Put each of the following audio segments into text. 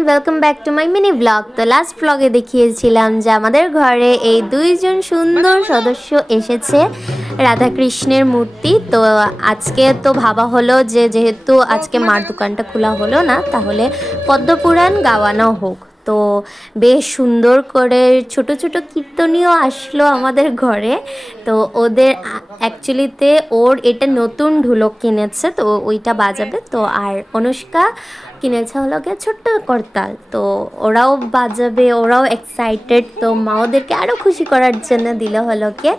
Everyone, welcome back to my mini blog. তো last ব্লগে দেখিয়েছিলাম যে আমাদের ঘরে এই দুইজন সুন্দর সদস্য এসেছে, রাধাকৃষ্ণের মূর্তি। তো আজকে তো ভাবা হলো যে যেহেতু আজকে মার দোকানটা খোলা হলো না, তাহলে পদ্মপুরাণ গাওয়ানো হোক। তো বেশ সুন্দর করে ছোট ছোট কীর্তনীয় আসলো আমাদের ঘরে। তো ওদের অ্যাকচুয়ালিতে ওর এটা নতুন ঢোলক কিনেছে, তো ওইটা বাজাবে। তো আর অনুষ্কা কিনেছে হলো গিয়ে ছোট্ট করতাল, তো ওরাও বাজাবে, ওরাও এক্সাইটেড। তো মা ওদেরকে আরও খুশি করার জন্য দিল হলো গিয়ে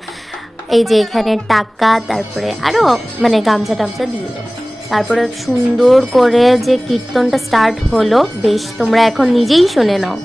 এই যে এখানে টাকা, তারপরে আরও মানে গামছা টামছা দিল। তারপরে সুন্দর করে যে কীর্তনটা স্টার্ট হলো, বেশ তোমরা এখন নিজেই শুনে নাও।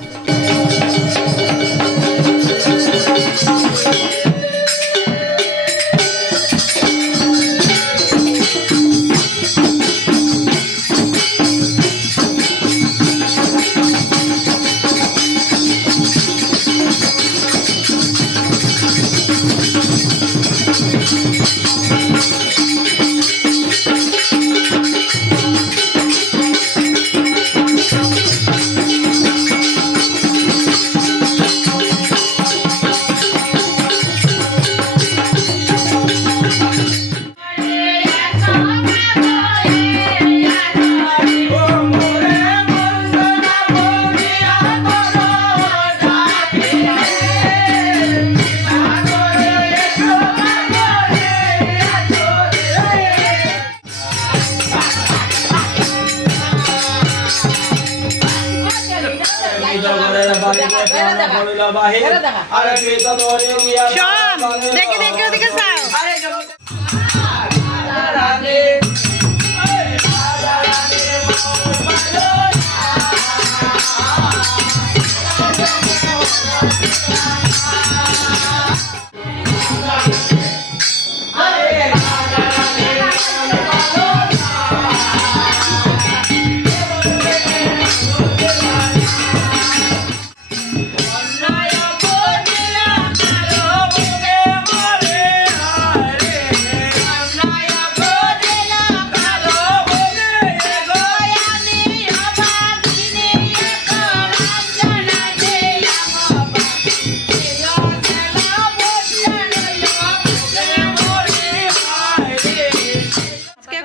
দেখে দেখে ওদিকে যাও।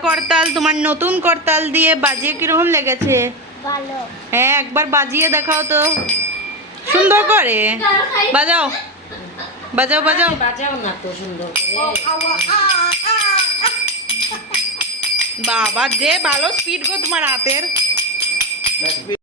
করতাল, তোমার নতুন করতাল দিয়ে বাজিয়ে কিরকম লেগেছে? ভালো। হ্যাঁ, একবার বাজিয়ে দেখাও তো সুন্দর করে। বাজাও বাজাও বাজাও। বাজাও না তো সুন্দর করে। বাবা যে ভালো স্পিড গো তোমার হাতের।